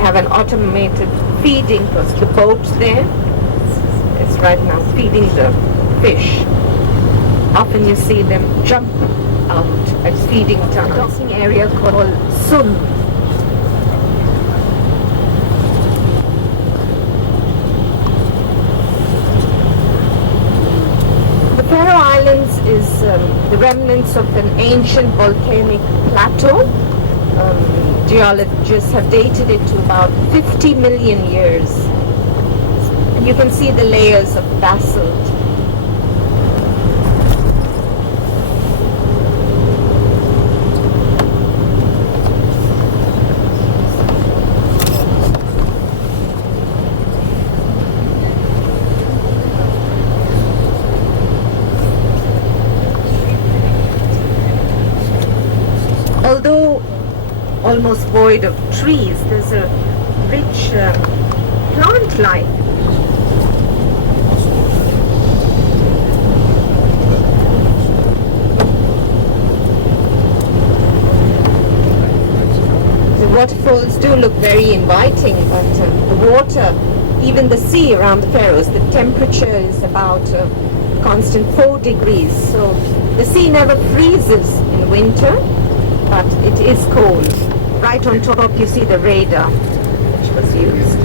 have an automated feeding because the boat there is right now feeding the fish. Often you see them jump out at feeding tunnels. A docking area called Sund. The Faroe Islands is the remnants of an ancient volcanic plateau. Geologists have dated it to about 50 million years. And you can see the layers of basalt. Although almost void of trees, there's a rich plant life. The waterfalls do look very inviting, but the water, even the sea around the Faroes, the temperature is about constant 4 degrees. So the sea never freezes in winter, but it is cold. Right on top you see the radar which was used.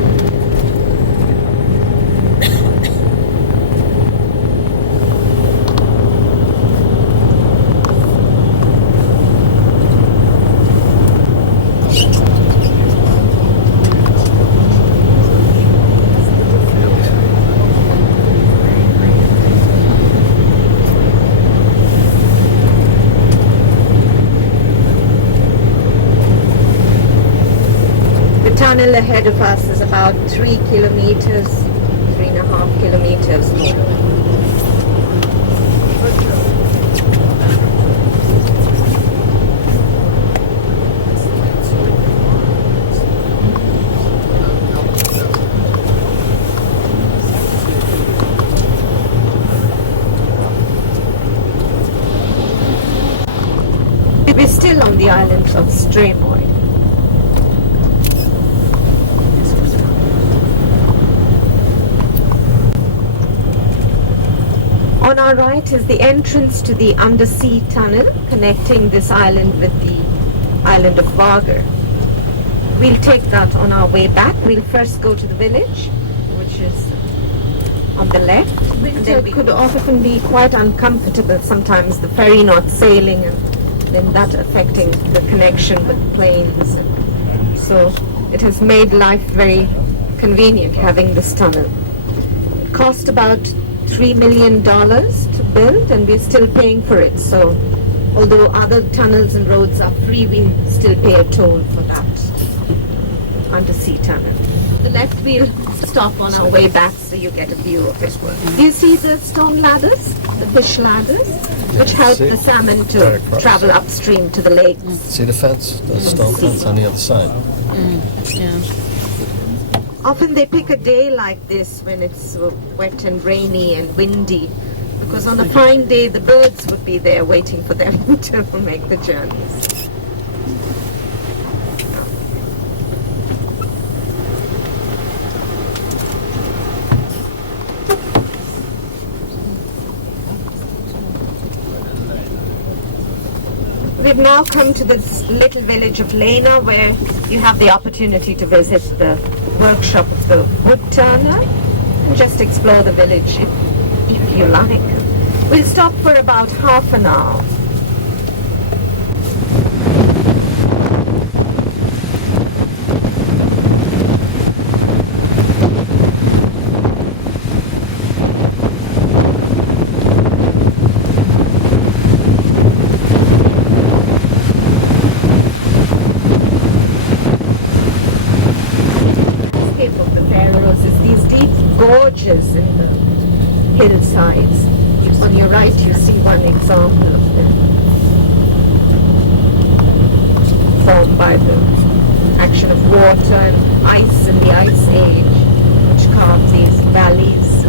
The tunnel ahead of us is about 3 kilometers, 3.5 kilometers more. We're still on the island of Streymoy. On our right is the entrance to the undersea tunnel connecting this island with the island of Varger. We'll take that on our way back. We'll first go to the village, which is on the left. Winter could often be quite uncomfortable. Sometimes the ferry not sailing and then that affecting the connection with planes. So it has made life very convenient having this tunnel. It cost about $3 million to build, and we're still paying for it. So although other tunnels and roads are free, we still pay a toll for that undersea tunnel. The left we'll stop on our way back so you get a view of it. Do you see the stone ladders, the fish ladders, which help the salmon to travel upstream to the lakes? See the fence, the stone fence on the other side? Yeah. Often they pick a day like this when it's wet and rainy and windy, because on a fine day the birds would be there waiting for them to make the journeys. We've now come to this little village of Lena, where you have the opportunity to visit the workshop of the wood turner and just explore the village if you like. We'll stop for about half an hour. Gorges in the hillsides. On your right you see one example of them, formed by the action of water and ice in the Ice Age, which carved these valleys.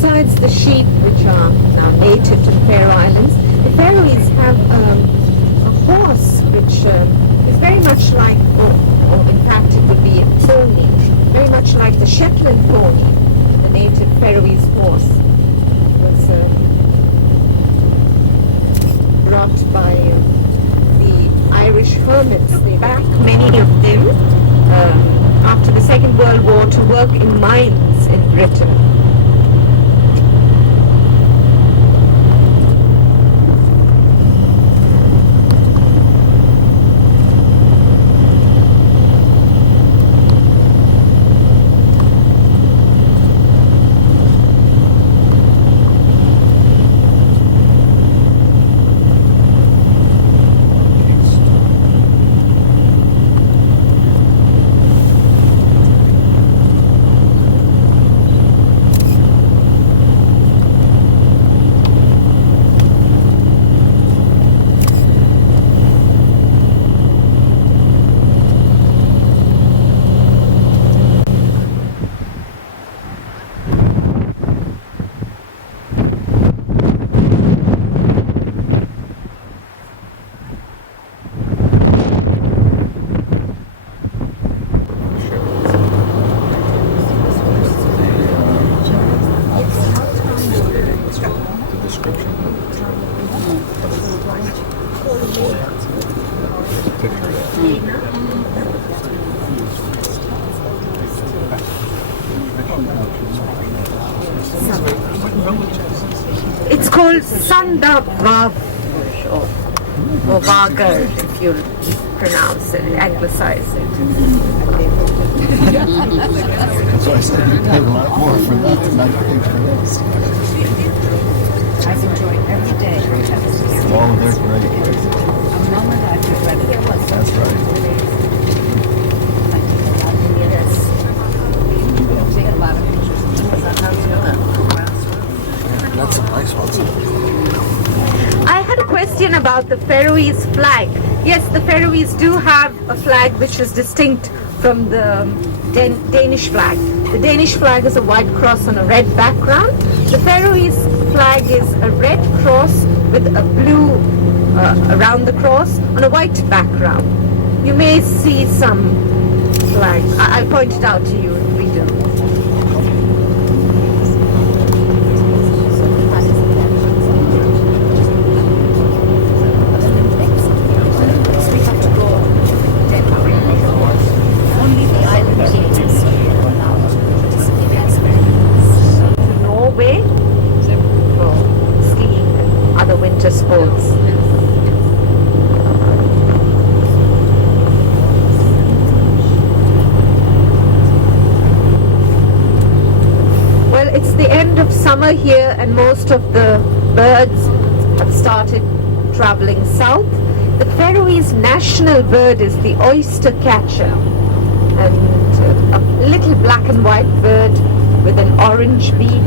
besides the sheep, which are now native to the Faroe Islands, the Faroese have a horse which is very much like, or in fact it would be a pony, very much like the Shetland pony, the native Faroese horse. It was brought by the Irish hermits. They back many of them after the Second World War to work in mines in Britain. It's called Sandavav or Vagar, if you pronounce it, anglicize it. So I said you paid a lot more for that than I paid for this. I enjoy every day. Oh, they're great. A moment I feel ready. That's right. Take a lot of pictures. That's some nice ones. I had a question about the Faroese flag. Yes, the Faroese do have a flag which is distinct from the Danish flag. The Danish flag is a white cross on a red background. The Faroese flag is a red cross with a blue around the cross on a white background. You may see some flags. I'll point it out to you if we do. Only the island teams are allowed to participate in experiments. To Norway for skiing and other winter sports. Well, it's the end of summer here and most of the birds have started traveling south. The Faroese national bird is the oyster catcher, and a little black and white bird with an orange beak.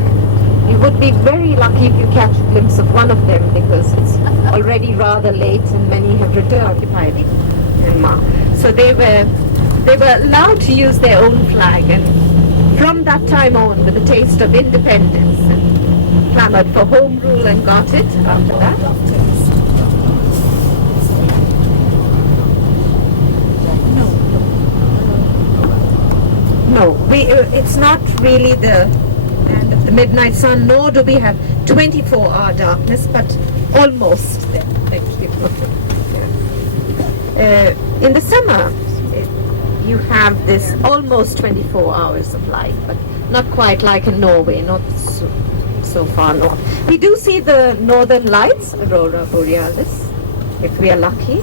You would be very lucky if you catch a glimpse of one of them, because it's already rather late and many have returned occupied Myanmar. So they were allowed to use their own flag, and from that time on, with the taste of independence, and clamored for home rule and got it after that. No, it's not really the land of the midnight sun, nor do we have 24-hour darkness, but almost there. Thank you. In the summer, you have this almost 24 hours of light, but not quite like in Norway, not so far north. We do see the northern lights, aurora borealis, if we are lucky.